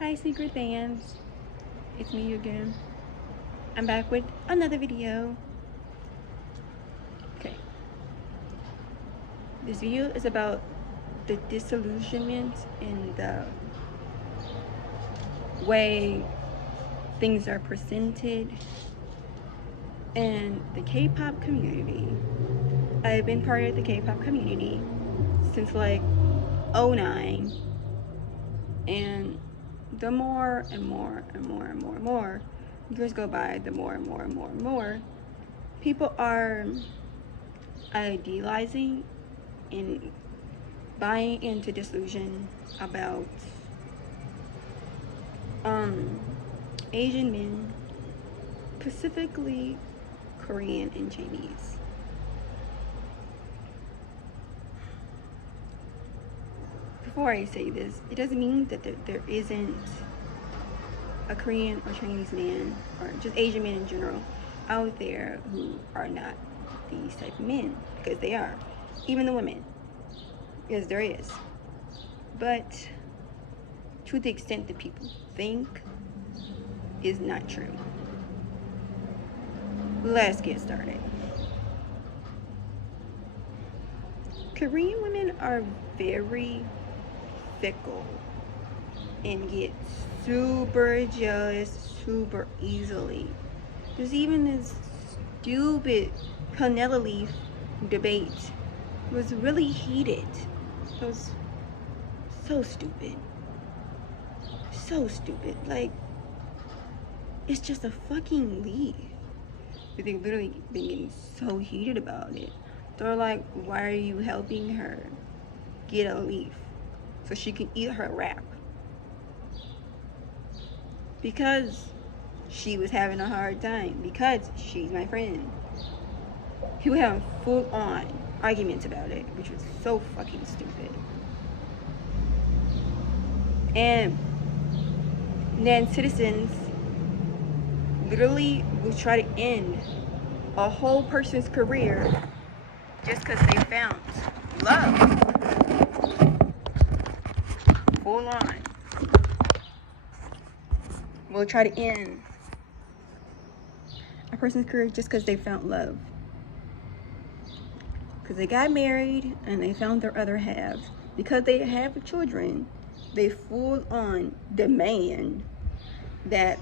Hi secret fans, it's me again. I'm back with another video. Okay, this video is about the disillusionment and the way things are presented in the K-pop community. I've been part of the K-pop community since like '09, and the more and more years go by, the more people are idealizing and buying into disillusion about Asian men, specifically Korean and Chinese. Before I say this, it doesn't mean that there isn't a Korean or Chinese man, or just Asian men in general, out there who are not these type of men, because they are. Even the women, yes, there is. But to the extent that people think is not true. Let's get started. Korean women are very fickle and get super jealous super easily. There's even this stupid Canela leaf debate. It was really heated. It was so stupid. So stupid. Like, it's just a fucking leaf. But they've literally been getting so heated about it. They're like, why are you helping her get a leaf so she can eat her wrap? Because she was having a hard time. Because she's my friend. He was having full on arguments about it, which was so fucking stupid. And then citizens literally will try to end a whole person's career just because they found love. Full on. Will try to end a person's career just because they found love. Because they got married and they found their other halves. Because they have children, they full on demand that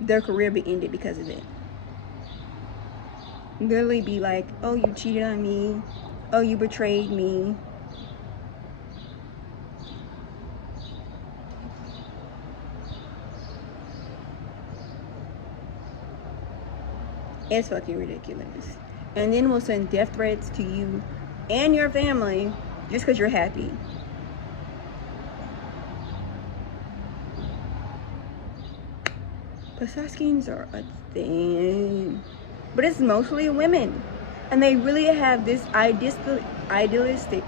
their career be ended because of it. Literally be like, oh, you cheated on me. Oh, you betrayed me. It's fucking ridiculous. And then we'll send death threats to you and your family just because you're happy. Pasaskins are a thing. But it's mostly women. And they really have this idealistic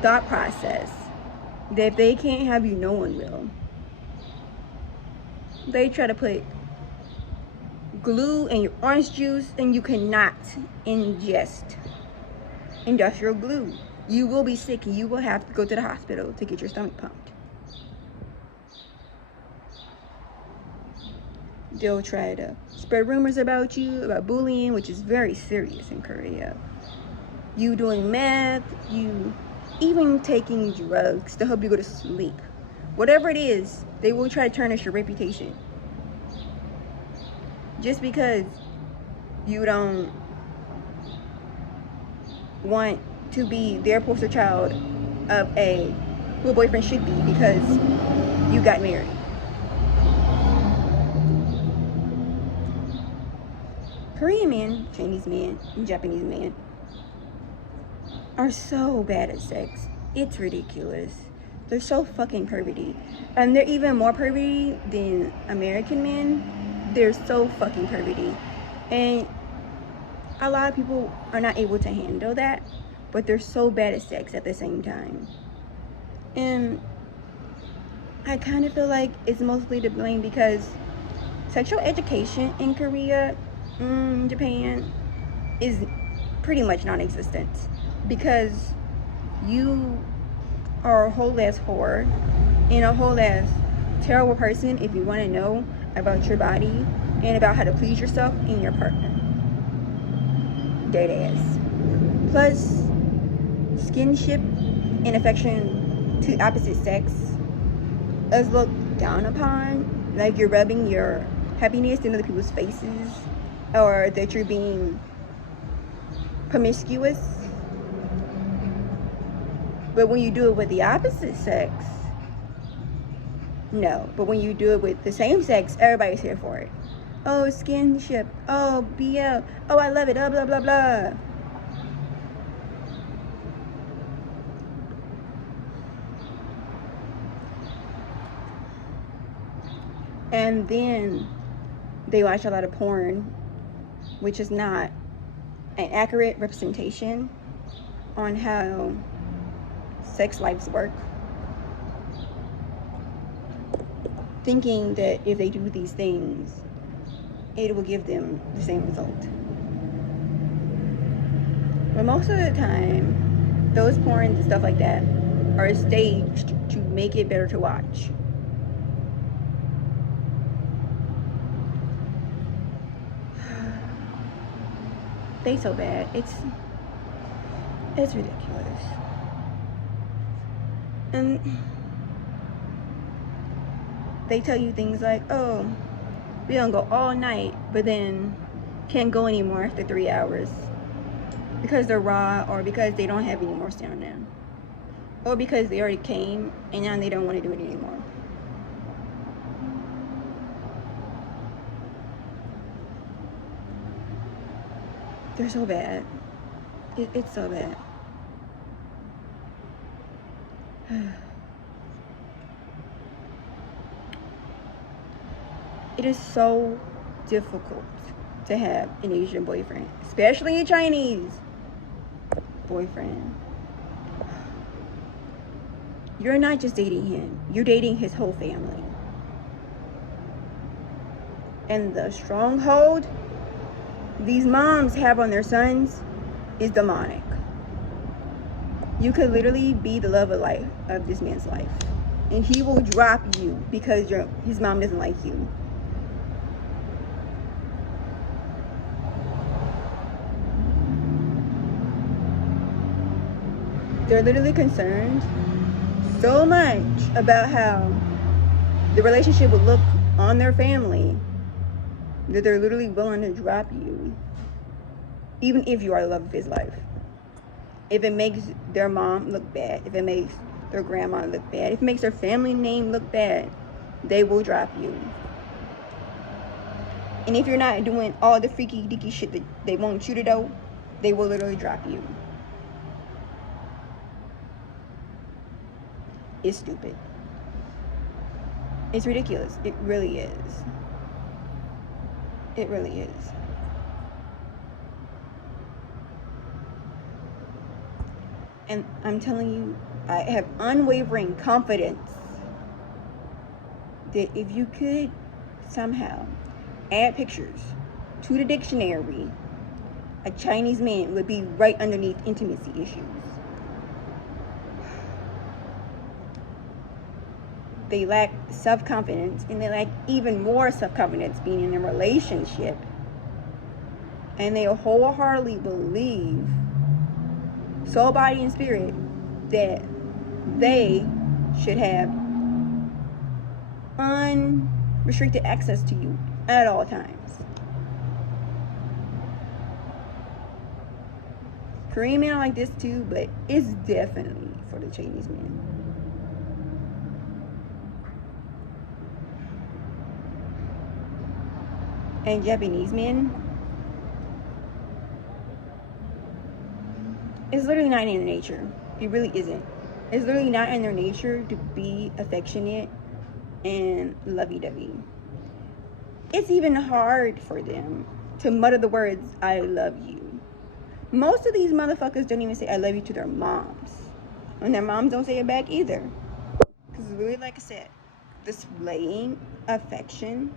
thought process that if they can't have you, no one will. They try to put glue in your orange juice, and you cannot ingest industrial glue. You will be sick and you will have to go to the hospital to get your stomach pumped. They'll try to spread rumors about you, about bullying, which is very serious in Korea. You doing meth, you even taking drugs to help you go to sleep. Whatever it is, they will try to tarnish your reputation. Just because you don't want to be their poster child of who a boyfriend should be because you got married. Korean men, Chinese men, and Japanese men are so bad at sex. It's ridiculous. They're so fucking perverty. And they're even more perverty than American men. They're so fucking perverty. And a lot of people are not able to handle that, but they're so bad at sex at the same time. And I kind of feel like it's mostly to blame because sexual education in Korea, Japan, is pretty much non-existent. Because you are a whole ass whore and a whole ass terrible person if you want to know about your body and about how to please yourself and your partner. Dead ass. Plus, skinship and affection to opposite sex is looked down upon. Like you're rubbing your happiness in other people's faces, or that you're being promiscuous. But when you do it with the opposite sex, no. But when you do it with the same sex, everybody's here for it. Oh, skinship. Oh, BL. Oh, I love it. Oh, blah, blah, blah. And then they watch a lot of porn, which is not an accurate representation on how sex lives work, thinking that if they do these things, it will give them the same result. But most of the time, those porns and stuff like that are staged to make it better to watch. They so bad. It's ridiculous. And they tell you things like, oh, we don't go all night, but then can't go anymore after 3 hours because they're raw, or because they don't have any more stamina, or because they already came and now they don't want to do it anymore. They're so bad. It's so bad. It is so difficult to have an Asian boyfriend, especially a Chinese boyfriend. You're not just dating him, you're dating his whole family. And the stronghold these moms have on their sons is demonic. You could literally be the love of this man's life, and he will drop you because his mom doesn't like you. They're literally concerned so much about how the relationship would look on their family that they're literally willing to drop you, even if you are the love of his life. If it makes their mom look bad, if it makes their grandma look bad, if it makes their family name look bad, they will drop you. And if you're not doing all the freaky deaky shit that they want you to do, they will literally drop you. It's stupid. It's ridiculous. It really is. It really is. And I'm telling you, I have unwavering confidence that if you could somehow add pictures to the dictionary, a Chinese man would be right underneath intimacy issues. They lack self-confidence, and they lack even more self-confidence being in a relationship. And they wholeheartedly believe, soul, body, and spirit, that they should have unrestricted access to you at all times. Korean men are like this too, but it's definitely for the Chinese men. And Japanese men, it's literally not in their nature. It really isn't. It's literally not in their nature to be affectionate and lovey-dovey. It's even hard for them to mutter the words, I love you. Most of these motherfuckers don't even say I love you to their moms. And their moms don't say it back either. Because really, like I said, displaying affection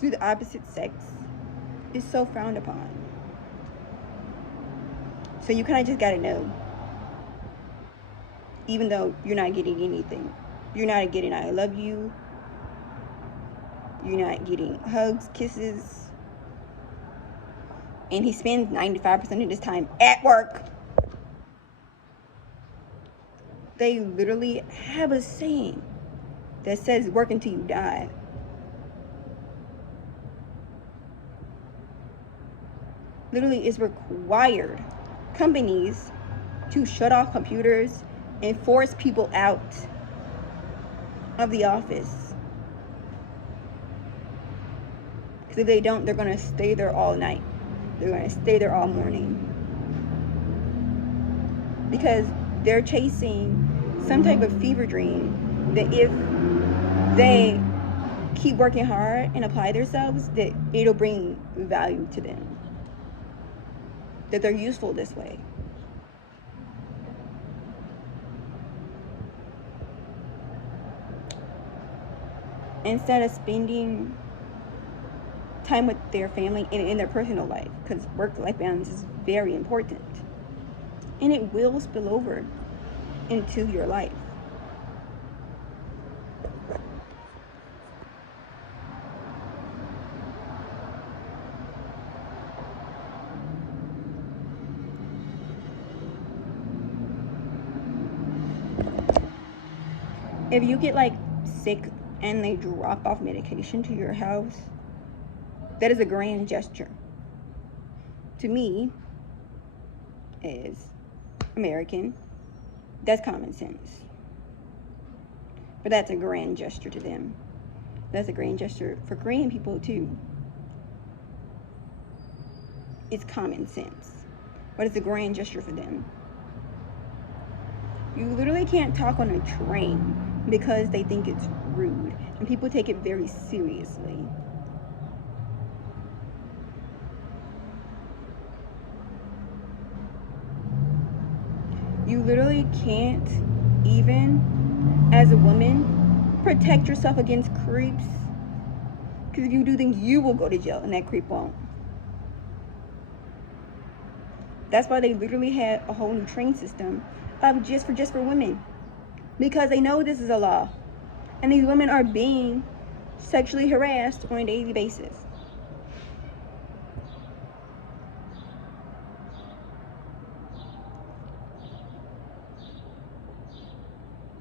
to the opposite sex is so frowned upon. So you kind of just gotta know, even though you're not getting anything You're not getting I love you. You're not getting hugs, kisses. And he spends 95% of his time at work. They literally have a saying that says work until you die. Literally, it's required companies to shut off computers and force people out of the office. Because if they don't, they're going to stay there all night. They're going to stay there all morning. Because they're chasing some type of fever dream that if they keep working hard and apply themselves, that it'll bring value to them. That they're useful this way. Instead of spending time with their family and in their personal life, because work-life balance is very important, and it will spill over into your life. If you get like sick and they drop off medication to your house, that is a grand gesture. To me, as American, that's common sense. But that's a grand gesture to them. That's a grand gesture for Korean people too. It's common sense, but it's a grand gesture for them. You literally can't talk on a train because they think it's rude, and people take it very seriously. You literally can't even, as a woman, protect yourself against creeps. Because if you do, then you will go to jail and that creep won't. That's why they literally had a whole new train system just for women. Because they know this is a law. And these women are being sexually harassed on a daily basis.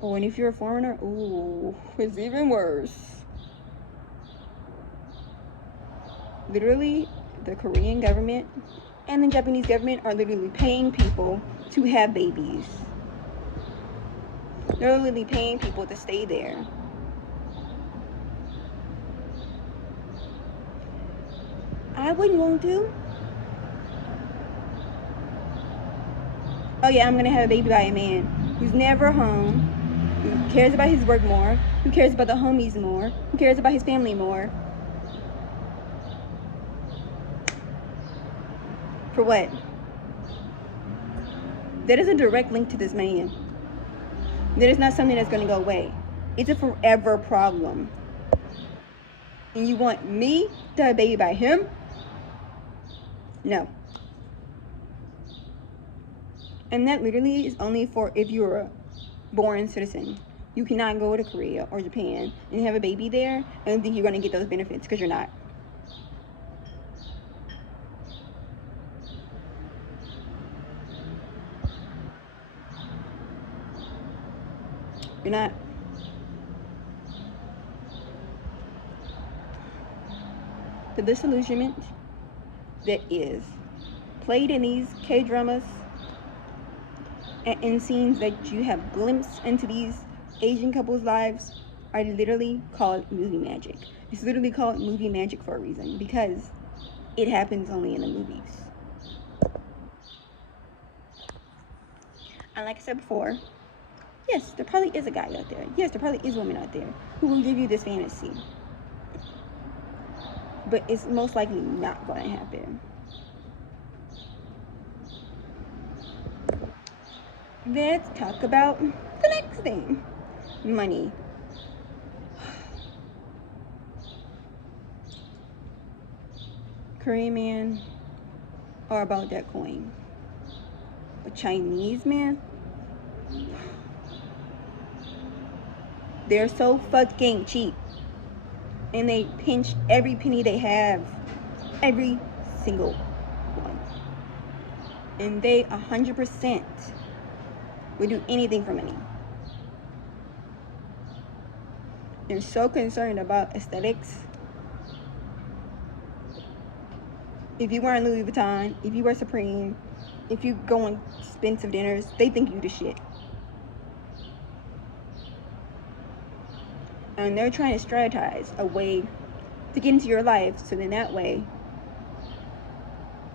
Oh, and if you're a foreigner, ooh, it's even worse. Literally, the Korean government and the Japanese government are literally paying people to have babies. They're literally paying people to stay there. I wouldn't want to. Oh yeah, I'm gonna have a baby by a man who's never home, who cares about his work more, who cares about the homies more, who cares about his family more. For what? That is a direct link to this man. That is not something that's going to go away. It's a forever problem. And you want me to have a baby by him? No. And that literally is only for if you're a born citizen. You cannot go to Korea or Japan and have a baby there and think you're going to get those benefits, because you're not. You're not. The disillusionment that is played in these K-dramas and in scenes that you have glimpsed into these Asian couples' lives are literally called movie magic. It's literally called movie magic for a reason, because it happens only in the movies. And like I said before, yes, there probably is a guy out there. Yes, there probably is a woman out there who will give you this fantasy. But it's most likely not going to happen. Let's talk about the next thing. Money. Korean men are about that coin. A Chinese man, They're so fucking cheap. And they pinch every penny they have. Every single one. And they 100% would do anything for money. They're so concerned about aesthetics. If you wear Louis Vuitton, if you wear Supreme, if you go on expensive dinners, they think you the shit. And they're trying to strategize a way to get into your life, so then that way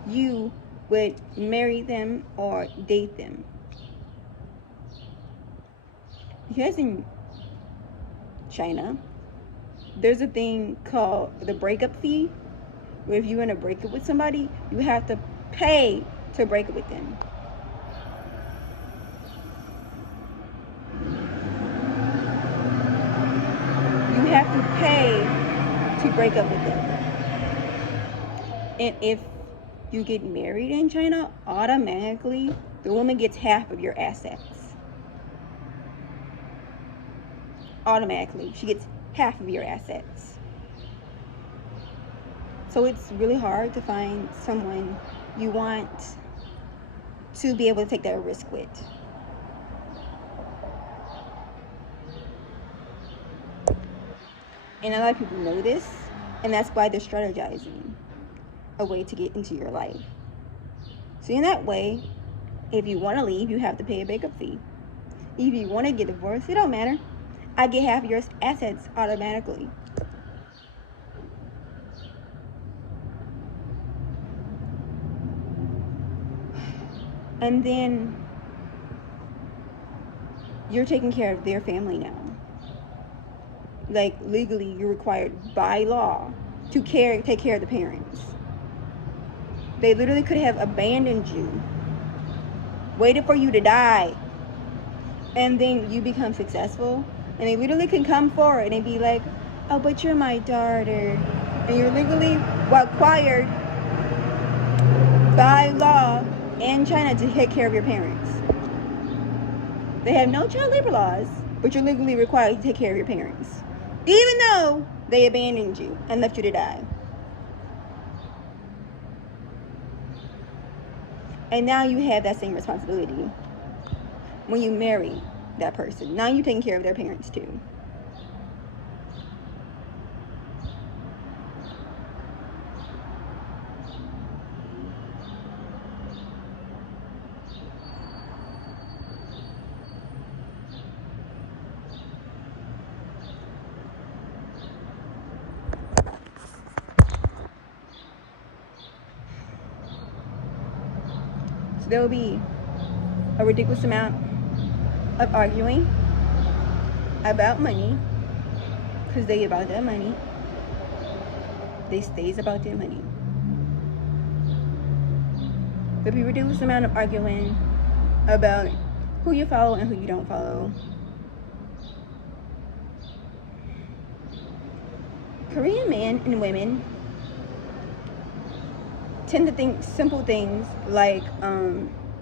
you would marry them or date them. Because in China, there's a thing called the breakup fee, where if you want to break up with somebody, you have to pay to break up with them. You have to pay to break up with them. And if you get married in China, automatically the woman gets half of your assets. Automatically, she gets half of your assets. So it's really hard to find someone you want to be able to take that risk with. And a lot of people know this, and that's why they're strategizing a way to get into your life. So in that way, if you want to leave, you have to pay a breakup fee. If you want to get divorced, it don't matter. I get half of your assets automatically. And then you're taking care of their family now. Like legally, you're required by law to take care of the parents. They literally could have abandoned you, waited for you to die, and then you become successful. And they literally can come forward and be like, oh, but you're my daughter. And you're legally required by law in China to take care of your parents. They have no child labor laws, but you're legally required to take care of your parents, even though they abandoned you and left you to die. And now you have that same responsibility when you marry that person. Now you're taking care of their parents too. So there will be a ridiculous amount of arguing about money, because they about their money. They stays about their money. There'll be a ridiculous amount of arguing about who you follow and who you don't follow. Korean men and women tend to think simple things like